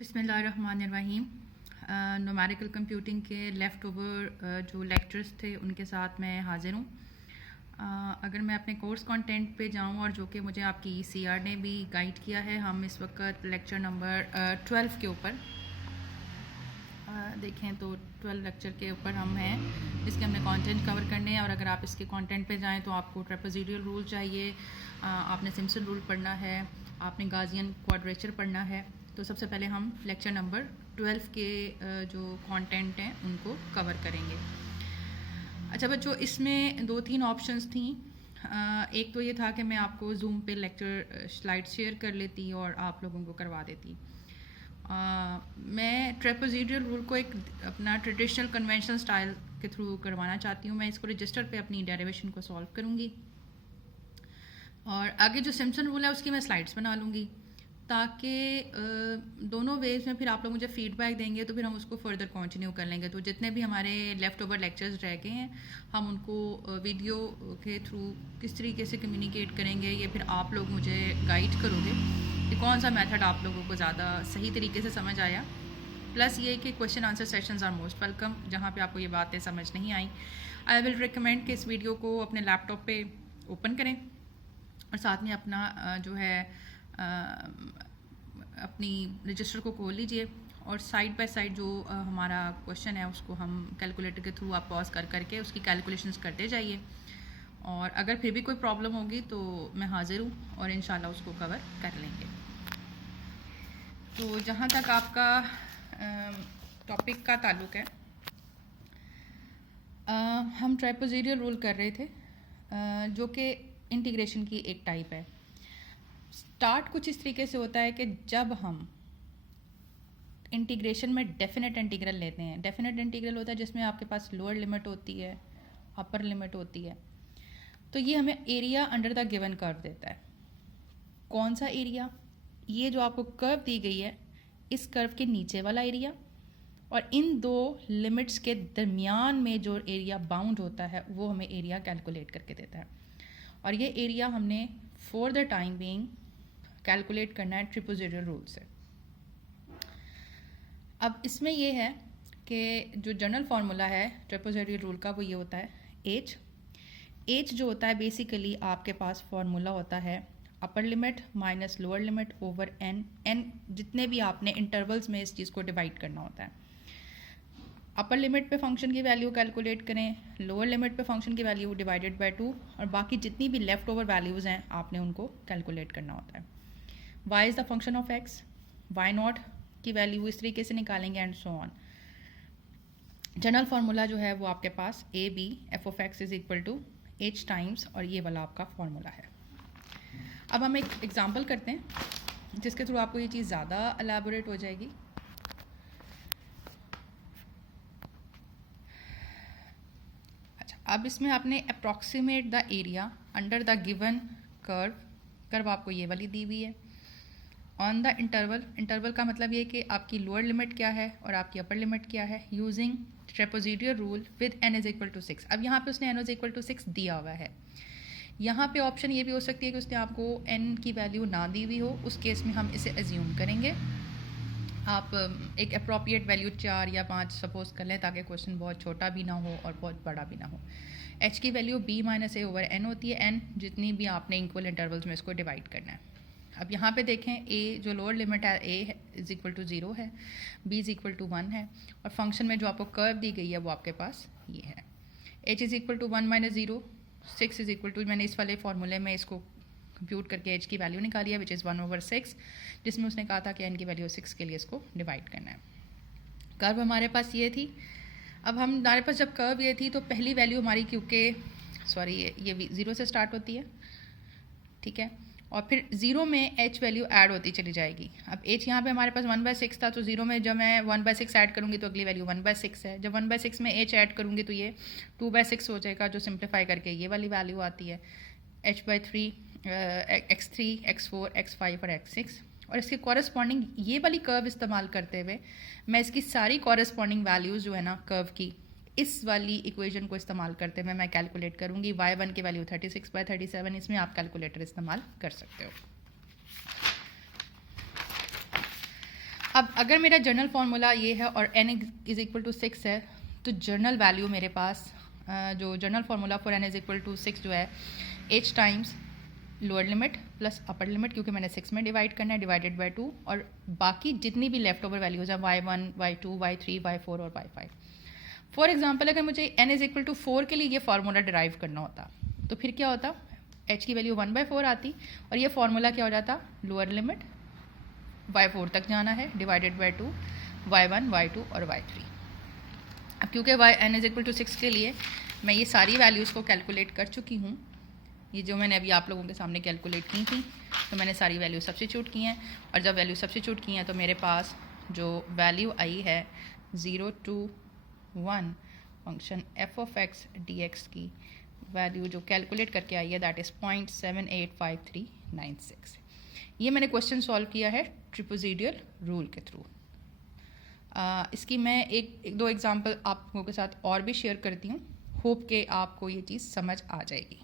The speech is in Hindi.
बिस्मिल्लाहिर्रहमानिर्रहीम। न्यूमेरिकल कंप्यूटिंग के लेफ़्ट ओवर जो लेक्चर्स थे उनके साथ मैं हाज़िर हूँ। अगर मैं अपने कोर्स कंटेंट पे जाऊँ और जो कि मुझे आपकी सीआर ने भी गाइड किया है, हम इस वक्त लेक्चर नंबर 12 के ऊपर देखें तो 12 लेक्चर के ऊपर हम हैं जिसके हमने कंटेंट कवर करने हैं। और अगर आप इसके कंटेंट पे जाएं तो आपको ट्रेपेज़ोइडल रूल चाहिए, आपने सिम्पसन रूल पढ़ना है, आपने गाजियन क्वाड्रेचर पढ़ना है। तो सबसे पहले हम लेक्चर नंबर 12 के जो कंटेंट हैं उनको कवर करेंगे। अच्छा बच्चों, इसमें 2-3 ऑप्शंस थी। एक तो ये था कि मैं आपको जूम पे लेक्चर स्लाइड शेयर कर लेती और आप लोगों को करवा देती। मैं ट्रेपेज़ोइडल रूल को एक अपना ट्रेडिशनल कन्वेंशनल स्टाइल के थ्रू करवाना चाहती हूँ। मैं इसको रजिस्टर पे अपनी डेरिवेशन को सॉल्व करूँगी और आगे जो सिम्पसन रूल है उसकी मैं स्लाइड्स बना लूँगी, ताकि दोनों वेज में फिर आप लोग मुझे फीडबैक देंगे तो फिर हम उसको फर्दर कंटिन्यू कर लेंगे। तो जितने भी हमारे लेफ़्ट ओवर लेक्चर्स रह गए हैं हम उनको वीडियो के थ्रू किस तरीके से कम्युनिकेट करेंगे, ये फिर आप लोग मुझे गाइड करोगे कि कौन सा मेथड आप लोगों को ज़्यादा सही तरीके से समझ आया। प्लस ये कि question answer sessions are most welcome. जहाँ पे आपको ये बातें समझ नहीं आई, आई विल रिकमेंड कि इस वीडियो को अपने लैपटॉप पे ओपन करें और साथ में अपना जो है अपनी रजिस्टर को खोल लीजिए और साइड बाय साइड जो हमारा क्वेश्चन है उसको हम कैलकुलेटर के थ्रू आप पॉज कर करके उसकी कैलकुलेशंस करते जाइए। और अगर फिर भी कोई प्रॉब्लम होगी तो मैं हाज़िर हूँ और इंशाल्लाह उसको कवर कर लेंगे। तो जहाँ तक आपका टॉपिक का ताल्लुक़ है, हम ट्रेपेज़ोइडल रूल कर रहे थे जो कि इंटीग्रेशन की एक टाइप है। स्टार्ट कुछ इस तरीके से होता है कि जब हम इंटीग्रेशन में डेफिनेट इंटीग्रल लेते हैं, डेफिनेट इंटीग्रल होता है जिसमें आपके पास लोअर लिमिट होती है, अपर लिमिट होती है, तो ये हमें area under the given curve देता है। कौन सा एरिया? ये जो आपको कर्व दी गई है, इस कर्व के नीचे वाला एरिया और इन दो लिमिट्स के दरमियान में जो एरिया बाउंड होता है वो हमें एरिया कैलकुलेट करके देता है। और ये एरिया हमने for the time being calculate करना है ट्रेपेज़ोइडल रूल से। अब इसमें ये है कि जो जनरल फार्मूला है ट्रेपेज़ोइडल रूल का वो ये होता है एच जो होता है बेसिकली आपके पास फार्मूला होता है upper limit minus lower limit over n जितने भी आपने इंटरवल्स में इस चीज़ को डिवाइड करना होता है। अपर लिमिट पे फंक्शन की वैल्यू कैलकुलेट करें, लोअर लिमिट पे फंक्शन की वैल्यू डिवाइडेड बाय 2 और बाकी जितनी भी लेफ्ट ओवर वैल्यूज़ हैं आपने उनको कैलकुलेट करना होता है। y is the function of x, y naught की वैल्यू इस तरीके से निकालेंगे and so on. General formula जो है वो आपके पास A B F of x is equal to H times और ये वाला आपका फार्मूला है। अब हम एक एग्जांपल करते हैं जिसके थ्रू आपको ये चीज़ ज़्यादा एलैबोरेट हो जाएगी। अच्छा, अब इसमें आपने approximate the area under the given curve आपको ये वाली दी हुई है ऑन द इंटरवल का मतलब ये कि आपकी लोअर लिमिट क्या है और आपकी अपर लिमिट क्या है using trapezoidal rule with n is equal to 6। अब यहाँ पे उसने n इज इक्वल टू 6 दिया हुआ है। यहाँ पे ऑप्शन ये भी हो सकती है कि उसने आपको n की वैल्यू ना दी हुई हो, उस केस में हम इसे एज्यूम करेंगे। आप एक अप्रोप्रिएट वैल्यू 4 या 5 सपोज कर लें ताकि क्वेश्चन बहुत छोटा भी ना हो और बहुत बड़ा भी ना हो। h की वैल्यू b माइनस ए ओवर n होती है, n जितनी भी आपने इक्वल इंटरवल्स में इसको डिवाइड करना है। अब यहाँ पे देखें a जो लोअर लिमिट है a इज इक्वल टू 0 है, b इज इक्वल टू 1 है और फंक्शन में जो आपको कर्व दी गई है वो आपके पास ये है। h is equal to 1 minus 0, 6 is equal to, मैंने इस वाले फार्मूले में इसको कंप्यूट करके h की वैल्यू निकाली है विच इज़ 1 ओवर 6, जिसमें उसने कहा था कि n की वैल्यू 6 के लिए इसको डिवाइड करना है। कर्व हमारे पास ये थी। अब हमारे पास जब कर्व ये थी तो पहली वैल्यू हमारी क्योंकि ये 0 से स्टार्ट होती है, ठीक है, और फिर 0 में h वैल्यू ऐड होती चली जाएगी। अब h यहाँ पे हमारे पास 1/6 था तो 0 में जब मैं 1/6 ऐड करूँगी तो अगली वैल्यू 1/6 है। जब 1/6 में h ऐड करूँगी तो ये 2/6 हो जाएगा, जो सिंप्लीफाई करके ये वाली वैल्यू आती है h/3 x3 x4 x5 और x6। और इसके कॉरेस्पॉन्डिंग ये वाली कर्व इस्तेमाल करते हुए मैं इसकी सारी कॉरेस्पॉन्डिंग वैल्यूज़ जो है ना कर्व की, इस वाली इक्वेशन को इस्तेमाल करते हुए मैं कैलकुलेट करूँगी। y1 की वैल्यू 36/37, इसमें आप कैलकुलेटर इस्तेमाल कर सकते हो। अब अगर मेरा जर्नल फार्मूला ये है और n इज़ इक्वल टू 6 है, तो जर्नल वैल्यू मेरे पास जो general formula for n is equal to 6 जो है h times lower limit plus upper limit, क्योंकि मैंने 6 में डिवाइड करना है, डिवाइडेड बाय 2, और बाकी जितनी भी लेफ्ट ओवर वैल्यूज़ हैं y1, y2, y3, y4 और y5। फॉर एग्जांपल अगर मुझे n इज़ इक्वल टू 4 के लिए ये फार्मूला डिराइव करना होता तो फिर क्या होता, h की वैल्यू 1/4 आती और ये फार्मूला क्या हो जाता, लोअर लिमिट y4 तक जाना है, डिवाइडेड बाय 2, y1, y2 और y3। अब क्योंकि n इज़ इक्वल टू 6 के लिए मैं ये सारी वैल्यूज़ को कैलकुलेट कर चुकी हूँ, ये जो मैंने अभी आप लोगों के सामने कैलकुलेट की थी, तो मैंने सारी वैल्यू सब्स्टिट्यूट की हैं, और जब वैल्यू सब्स्टिट्यूट की हैं तो मेरे पास जो वैल्यू आई है 0 to 1 फंक्शन f(x) dx की वैल्यू जो कैलकुलेट करके आई है, दैट इज़ 0.785396। ये मैंने क्वेश्चन सॉल्व किया है ट्रिपेजिडियल रूल के थ्रू। इसकी मैं एक दो एग्जांपल आप लोगों के साथ और भी शेयर करती हूँ, होप के आपको ये चीज़ समझ आ जाएगी।